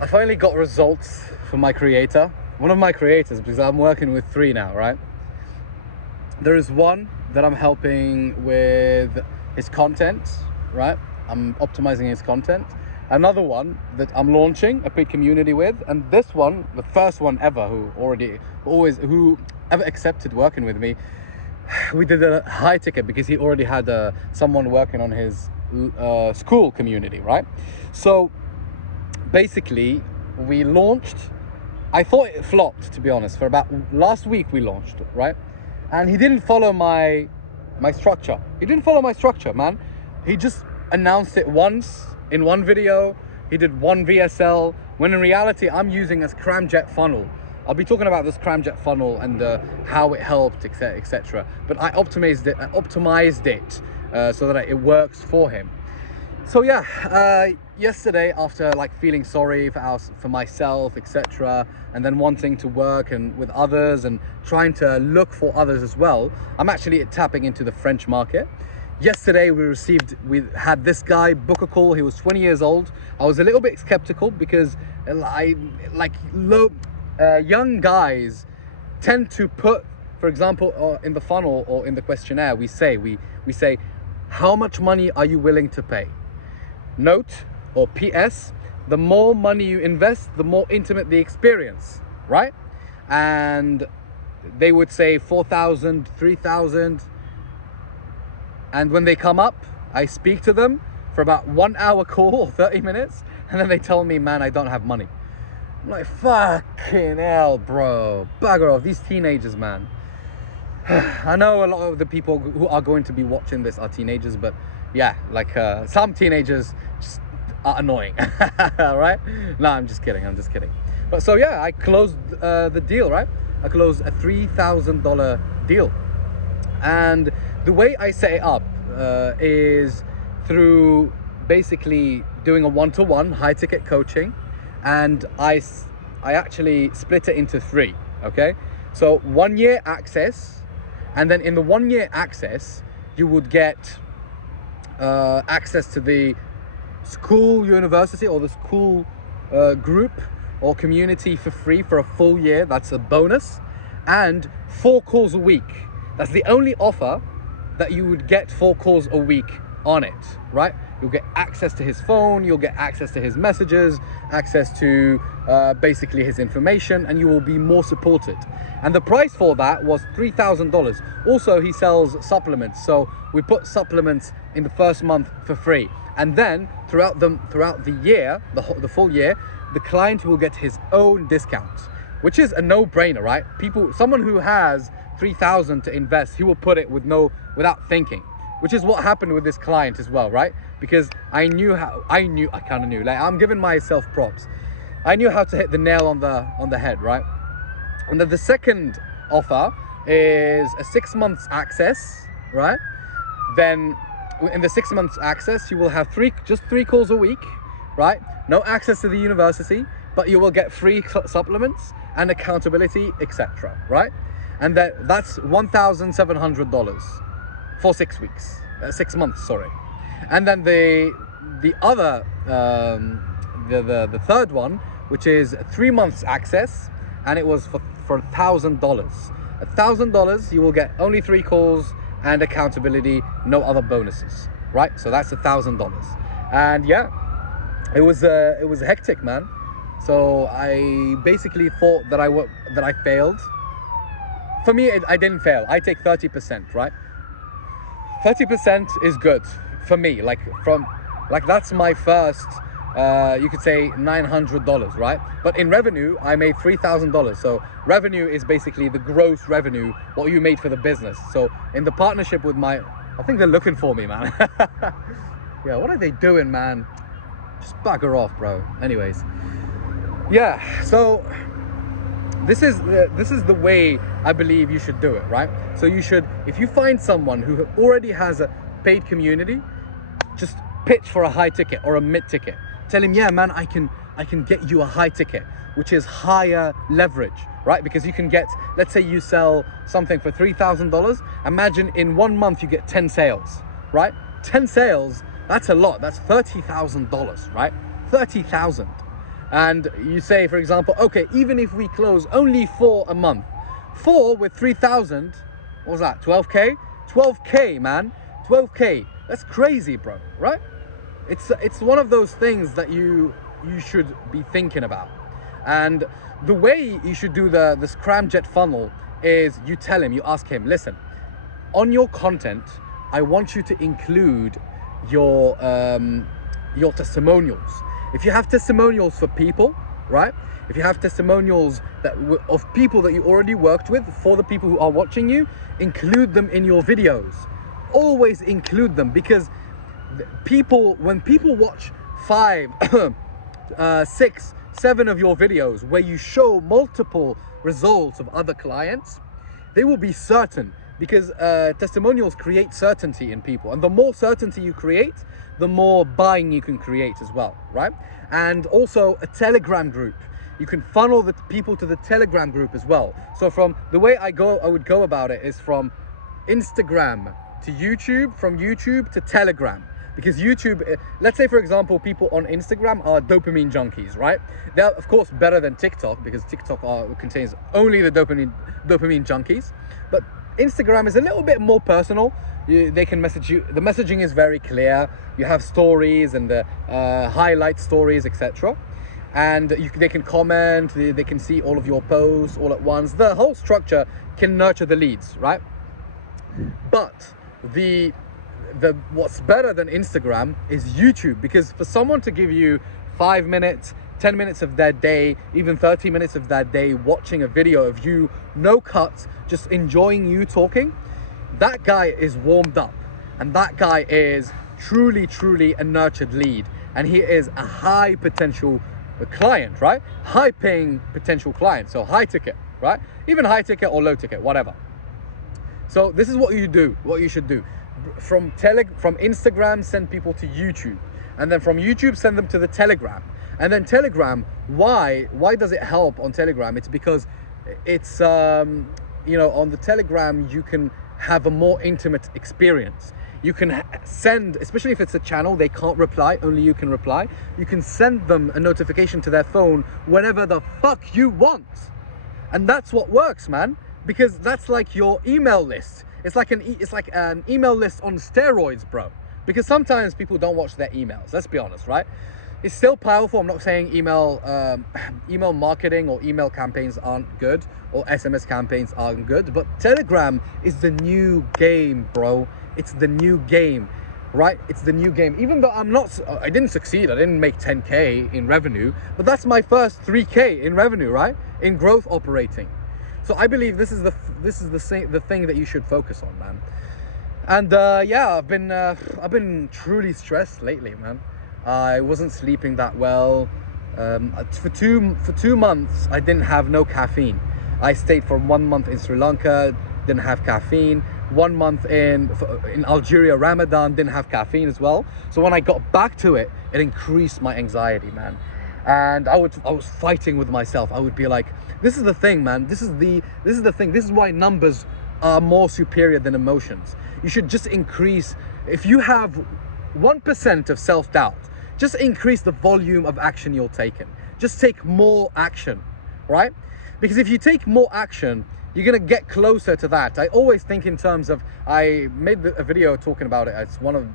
I finally got results from my creator. One of my creators, because I'm working with 3 now, right? There is one that I'm helping with his content, right? I'm optimizing his content. Another one that I'm launching a paid community with, and this one, the first one ever who ever accepted working with me, we did a high ticket because he already had someone working on his school community, right? So basically, we launched. I thought it flopped, to be honest. For about last week, we launched, right? And he didn't follow my structure. He didn't follow my structure, man. He just announced it once in one video. He did one VSL, when in reality, I'm using a Scramjet funnel. I'll be talking about this Scramjet funnel and how it helped, etc. But I optimized it so that it works for him. So yeah, yesterday, after like feeling sorry for myself, etc., and then wanting to work and with others and trying to look for others as well, I'm actually tapping into the French market. Yesterday we had this guy book a call. He was 20 years old. I was a little bit skeptical because young guys tend to put, for example, in the funnel or in the questionnaire, we say, how much money are you willing to pay? Note, or PS, the more money you invest, the more intimate the experience, right? And they would say 4,000, 3,000. And when they come up, I speak to them for about 1 hour call or 30 minutes. And then they tell me, man, I don't have money. I'm like, fucking hell, bro. Bugger off. These teenagers, man. I know a lot of the people who are going to be watching this are teenagers, but yeah, like some teenagers just are annoying. Right? No, I'm just kidding. But so yeah, I closed the deal, right? I closed a $3,000 deal. And the way I set it up is through basically doing a one-to-one high ticket coaching. And I actually split it into 3, okay? So 1 year access, and then in the 1 year access, you would get access to the school university or the school group or community for free for a full year. That's a bonus. And 4 calls a week. That's the only offer that you would get, 4 calls a week on it, right? You'll get access to his phone, you'll get access to his messages, access to basically his information, and you will be more supported. And the price for that was $3,000. Also, he sells supplements, so we put supplements in the first month for free. And then throughout the year, the full year, the client will get his own discount, which is a no-brainer, right? Someone who has 3,000 to invest, he will put it without thinking, which is what happened with this client as well, right? Because I kind of knew, like, I'm giving myself props. I knew how to hit the nail on the head, right? And then the second offer is a 6 months access, right? Then in the 6 months access, you will have just 3 calls a week, right? No access to the university, but you will get free supplements and accountability, etc., right? And that's $1,700 for 6 weeks, 6 months, sorry. And then the other, the third one, which is 3 months access, and it was for $1,000. $1,000, you will get only 3 calls and accountability, no other bonuses, right? So that's $1,000. And yeah, it was hectic, man. So I basically thought that I failed. For me, I didn't fail. I take 30%, right? 30% is good for me. That's my first, you could say $900, right? But in revenue, I made $3,000. So revenue is basically the gross revenue, what you made for the business. So in the partnership with I think they're looking for me, man. Yeah, what are they doing, man? Just bugger off, bro. Anyways, yeah. So this is the way I believe you should do it, right? So you should, if you find someone who already has a paid community, just pitch for a high ticket or a mid ticket. Tell him, yeah, man, I can get you a high ticket, which is higher leverage, right? Because you can get, let's say you sell something for $3,000. Imagine in 1 month you get 10 sales, right? 10 sales, that's a lot. That's $30,000, right? 30,000. And you say, for example, okay, even if we close only 4 a month, 4 with 3,000, what was that, 12K? 12K, man, 12K. That's crazy, bro, right? It's one of those things that you should be thinking about. And the way you should do the scramjet funnel is you tell him, you ask him, listen, on your content, I want you to include your testimonials. If you have testimonials for people, right? If you have testimonials of people that you already worked with, for the people who are watching you, include them in your videos. Always include them, because when people watch 5, 6, 7 of your videos where you show multiple results of other clients, they will be certain, because testimonials create certainty in people, and the more certainty you create, the more buying you can create as well, right? And also a Telegram group. You can funnel the people to the Telegram group as well. So from the way I would go about it is from Instagram to YouTube, from YouTube to Telegram. Because YouTube, let's say for example, people on Instagram are dopamine junkies, right? They're of course better than TikTok, because TikTok contains only the dopamine junkies. But Instagram is a little bit more personal. They can message you. The messaging is very clear. You have stories and the highlight stories, etc. And they can comment. They can see all of your posts all at once. The whole structure can nurture the leads, right? But what's better than Instagram is YouTube, because for someone to give you 5 minutes, 10 minutes of their day, even 30 minutes of their day watching a video of you, no cuts, just enjoying you talking, that guy is warmed up, and that guy is truly a nurtured lead, and he is a high potential client, right? High paying potential client, so high ticket, right? Even high ticket or low ticket, whatever. So this is what you should do. From Instagram, send people to YouTube, and then from YouTube, send them to the Telegram. And then Telegram, why does it help on Telegram? It's because it's on the Telegram you can have a more intimate experience. You can send, especially if it's a channel they can't reply, only you can reply, you can send them a notification to their phone whenever the fuck you want. And that's what works, man, because that's like your email list. It's like an email list on steroids, bro. Because sometimes people don't watch their emails, let's be honest, right? It's still powerful. I'm not saying email marketing or email campaigns aren't good, or SMS campaigns aren't good, but Telegram is the new game, bro. It's the new game, right? It's the new game. Even though I didn't succeed, I didn't make 10K in revenue, but that's my first 3K in revenue, right? In growth operating. So I believe this is the thing that you should focus on, man. And yeah, I've been truly stressed lately, man. I wasn't sleeping that well. For two months, I didn't have no caffeine. I stayed for 1 month in Sri Lanka, didn't have caffeine. 1 month in Algeria, Ramadan, didn't have caffeine as well. So when I got back to it, it increased my anxiety, man. And I was fighting with myself. I would be like, this is the thing, man. This is the thing. This is why numbers are more superior than emotions. You should just increase. If you have 1% of self-doubt, just increase the volume of action you're taking. Just take more action, right? Because if you take more action, you're gonna get closer to that. I always think in terms of, I made a video talking about it. It's one of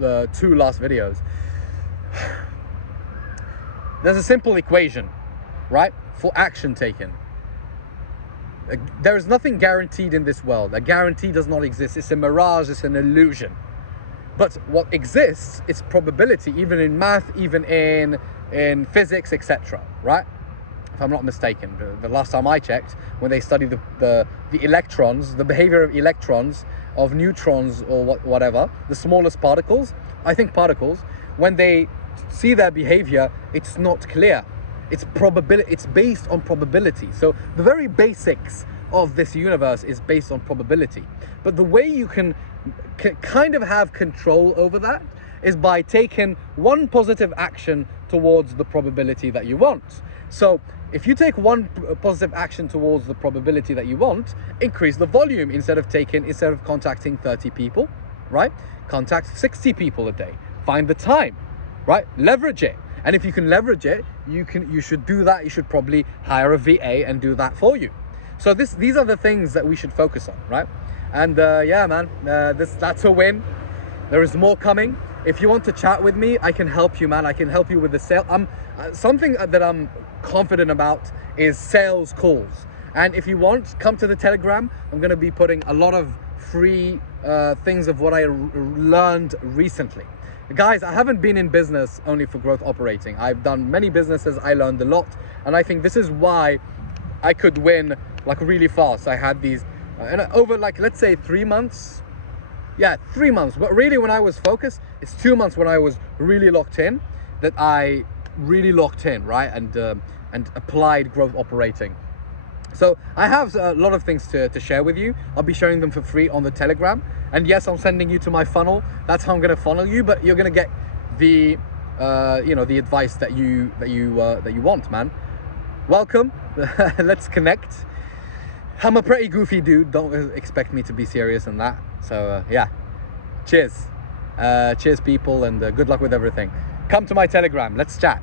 the 2 last videos. There's a simple equation, right? For action taken. There is nothing guaranteed in this world. A guarantee does not exist. It's a mirage, it's an illusion. But what exists is probability, even in math, even in physics, etc., right? If I'm not mistaken, the last time I checked, when they studied the electrons, the behavior of electrons, of neutrons or whatever, the smallest particles, I think particles, when they see their behavior, it's not clear. It's probability. It's based on probability. So the very basics of this universe is based on probability. But the way you can kind of have control over that is by taking one positive action towards the probability that you want. So if you take one positive action towards the probability that you want, increase the volume. Instead of contacting 30 people, right? Contact 60 people a day. Find the time, right? Leverage it. And if you can leverage it, you should do that. You should probably hire a VA and do that for you. So these are the things that we should focus on, right? And yeah, man, that's a win. There is more coming. If you want to chat with me, I can help you, man. I can help you with the sale. Something that I'm confident about is sales calls. And if you want, come to the Telegram. I'm going to be putting a lot of free things of what I learned recently. Guys, I haven't been in business only for growth operating. I've done many businesses. I learned a lot. And I think this is why I could win like really fast. I had these over like, let's say 3 months. Yeah, 3 months. But really when I was focused, it's 2 months when I was really locked in, that I really locked in, right? And applied growth operating. So I have a lot of things to share with you. I'll be sharing them for free on the Telegram. And yes, I'm sending you to my funnel. That's how I'm going to funnel you, but you're going to get the, the advice that you want, man. Welcome. Let's connect. I'm a pretty goofy dude. Don't expect me to be serious in that. So yeah, cheers. Cheers, people, and good luck with everything. Come to my Telegram. Let's chat.